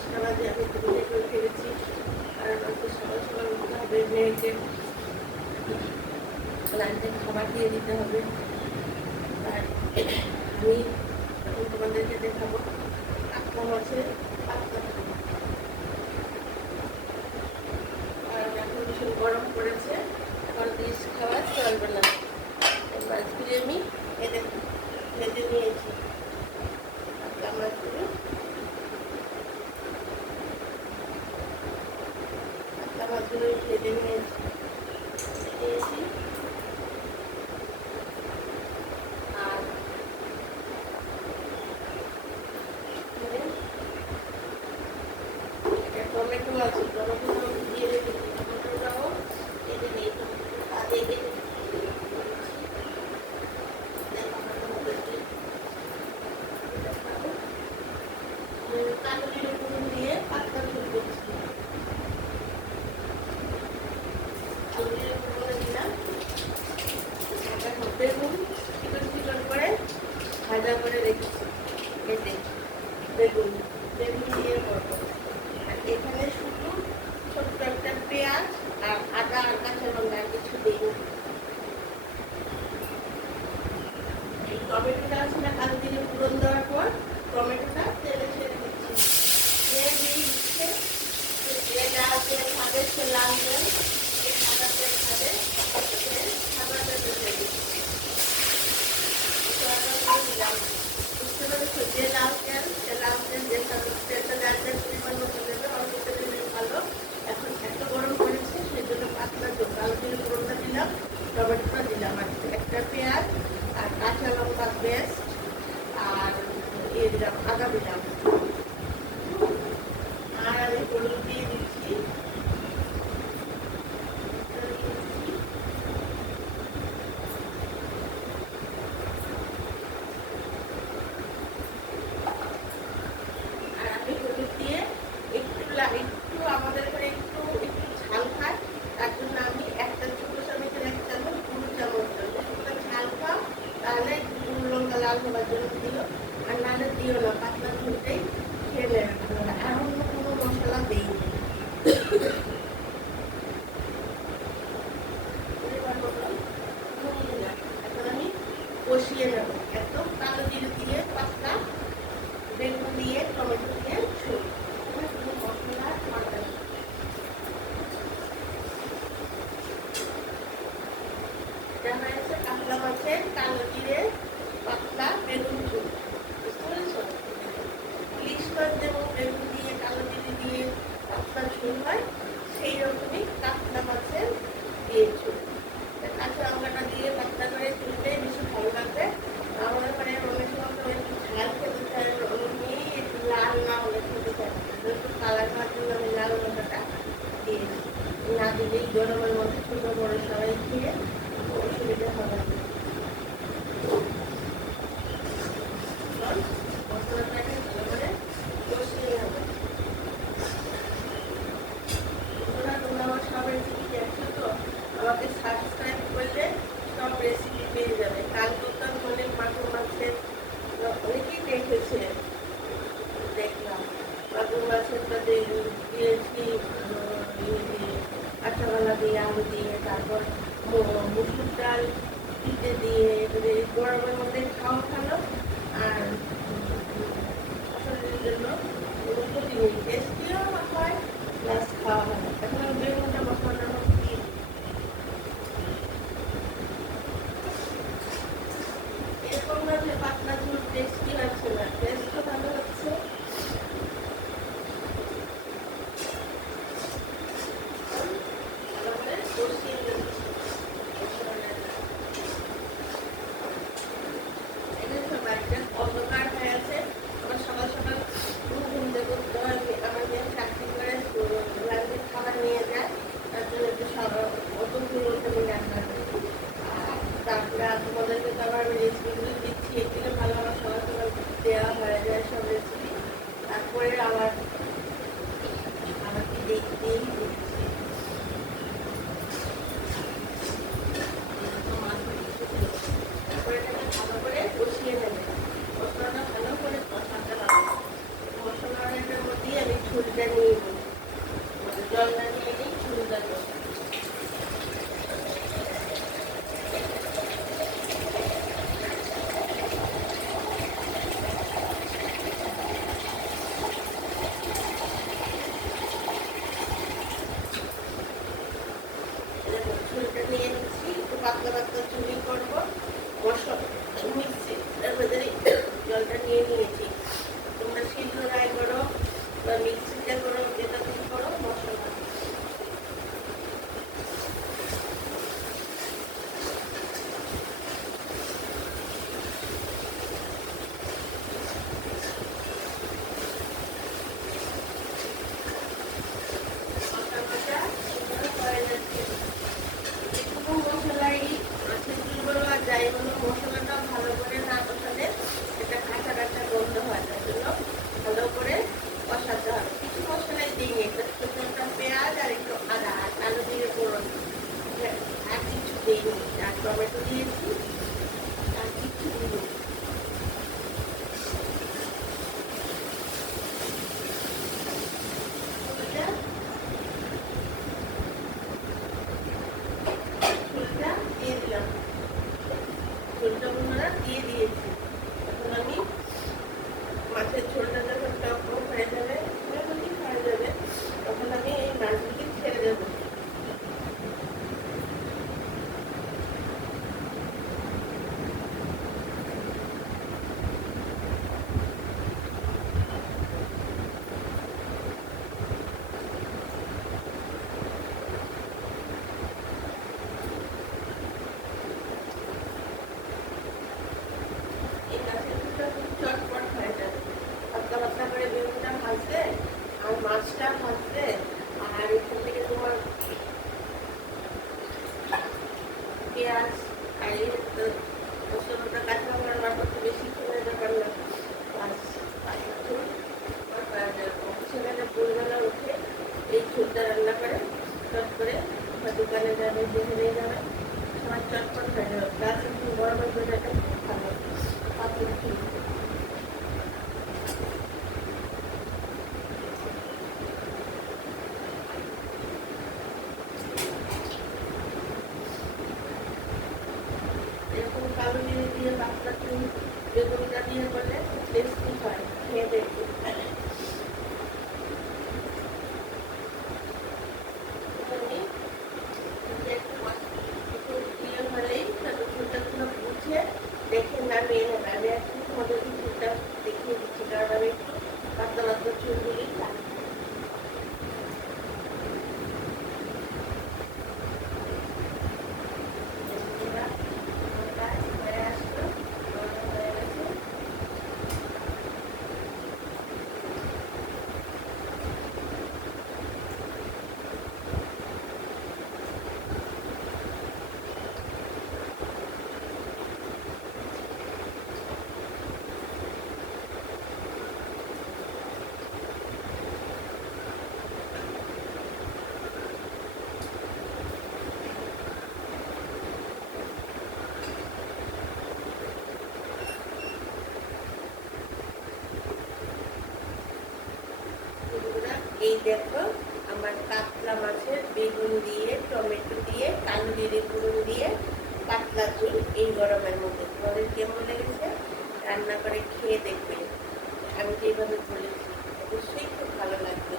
5টা বাজে আমি ঘুমিয়ে করে ফেলেছি, কারণ আজকে সকাল সকাল উঠতে হবে, মেয়েকে লাঞ্চে খাবার দিয়ে দিতে হবে। আর আমি এখন তোমাদেরকে দেখাবো কাতলা মাছের পাতলা ঝোল। কারণ এখন ভীষণ গরম পড়েছে, এখন ডিশ খাওয়া চলবে না। মাছগুলি আমি ভেজে নিয়েছি, পাতলা মাছগুলো ভেজে নিয়েছি। আর টমেটো আছে, টমেটো দিয়ে রেখেছি, টমেটোটাও কেটে নিই, আগে কেটে কালোজিরে ফোড়ন দিয়ে পাতলা ঝোল করছি। কালোজিরে ফোড়নে দিলাম, বেগুন চিকন চিকন করে ভাজা করে রেখেছি, কেটে বেগুন দিয়ে করবো। আর এখানে শুধু ছোট্ট একটা পেঁয়াজ আর আদা আর কাঁচা লঙ্কা, কিছু দিই। এই টমেটোটা আছে না, কালোজিরে ফোড়ন দেওয়ার পর টমেটোটা তেলে ছেড়ে দিচ্ছি, তেল দিয়ে দিচ্ছে, যে ডাল তেল খাবে সে লাল তেল, যে সাদা তেল খাবে সে সাদা তেল দিয়ে দিচ্ছি। দিলাম, বুঝতে পেরেছো? যে লাল তেল সে লাল তেল, যে সাদা তেলটা লাল তেল পরিমাণ মতো দেবে, অল্প তেলে দিলে ভালো। এখন এত গরম পড়েছে, সেই জন্য পাতলা ঝোল, কালোজিরে ফোড়নটা দিলাম, টমেটোটা দিলাম, আর একটা পেঁয়াজ আর কাঁচা লঙ্কা পেস্ট আর দিলাম, আদা দিলাম। আর আমি হলুদ দিয়ে দিচ্ছি, আর আমি হলুদ দিয়ে একটু আমাদের ঘরে একটু ঝাল খায়, তার জন্য আমি একটা ছোট চামচের 1 চামচ, পুরো চামচ ঝাল খাও তাহলে লঙ্কা লাল হওয়ার জন্য দিও, আর নাহলে দিও না, পাতলা ঝোলটাই খেয়ে নেবে আপনারা। আর অন্য কোনো মশলা দিই। এখন আমি কষিয়ে নেব একদম কালোজিরে দিয়ে, পাতলা বেগুন দিয়ে, টমেটো দিয়ে ঝোল, কোনো মশলা বাটা। এটা হয়েছে কাতলা মাছের কালোজিরে পাতলা বেগুন ঝোল, বুঝতে পেরেছো? ইলিশ মাছ যেমন বেগুন দিয়ে কালোজিরে দিয়ে পাতলা ঝোল হয়, সেই রকমই কাতলা মাছের দিয়ে ঝোল। কাঁচা লঙ্কাটা দিয়ে পাতলা করে ঝোলটাই বেশি ভালো লাগবে। আমাদের ঘরে অনেক সময় তো একটু ঝাল খেতে চায়, একটু লাল না হলে খেতে চায়, একটু কালার হওয়ার জন্য আমি লাল লঙ্কাটা দিয়েছি। না দিলেই গরমের মধ্যে ছোট বড় সবাই খেয়ে অসুবিধা হবে না। মশলাটাকে ভালো করে কষিয়ে নেবে। তোমরা আমার সব রেসিপি দেখছো তো, আমাকে সাবস্ক্রাইব করলে সব রেসিপি পেয়ে যাবে। কাল করতাম অনেক মাগুর মাছের, অনেকেই দেখেছে, দেখলাম মাগুর মাছেরটা দিয়েছি কাঁচাকলা দিয়ে, আলু দিয়ে, তারপর মুসুর ডাল দিতে দিয়ে, গরমের মধ্যে খাওয়া ভালো, আর শরীরের জন্য কোনো ক্ষতি নেই, টেস্টিও হয় প্লাস খাওয়া ভালো। এখন আমি বেগুনটা মশলাটার মধ্যে দিয়ে দিই। এরকম ভাবে পাতলা ঝোল টেস্টি হচ্ছে না, টেস্টও ভালো হচ্ছে। অন্ধকার হয়ে আছে, আমার সকাল সকাল ঘুম থেকে উঠতে হয়, আমার মেয়ে চাকরি করে, লাঞ্চের খাবার নিয়ে যায়, তার জন্য একটু অত ঘুম উঠে আমি রান্না করি। আর তারপরে তোমাদেরকে তো আবার রেসিপিগুলো দিচ্ছি, এর থেকে ভালো আমার সকাল সকাল মশলা ভাজতে, আর এখান থেকে তোমার পেঁয়াজ আর এই মশলাটা কাঁচা লঙ্কা করতে বেশি খেলে ব্যাপার না। সেখানে ভোরবেলা উঠে এই ঝোলটা রান্না করে চট করে দোকানে যাবে, যেখানে যাবে সবার চটপট হয়ে যাবে। প্লাস এখন গরমের জন্য এটা খুব ভালো পাতলা খেয়ে। এরকম কালো জিরে দিয়ে পাতলা চুল বেগুনটা দিয়ে করলে খুব টেস্টি হয়, খেয়ে দেখবে। দেখে নামিয়ে নেবে। আমি একটু তোমাদের চুলটা দেখিয়ে দিচ্ছি, কারণ আমি একটু পাতলা পাতলা চুলগুলি থাকি। এই দেখো আমার কাতলা মাছের বেগুন দিয়ে, টমেটো দিয়ে, কালো জিরে ফোড়ন দিয়ে পাতলা চুল এই গরমের মধ্যে। তোমাদের কেমন লেগেছে রান্না করে খেয়ে দেখবে। আমি যেভাবে বলেছি অবশ্যই খুব ভালো লাগবে।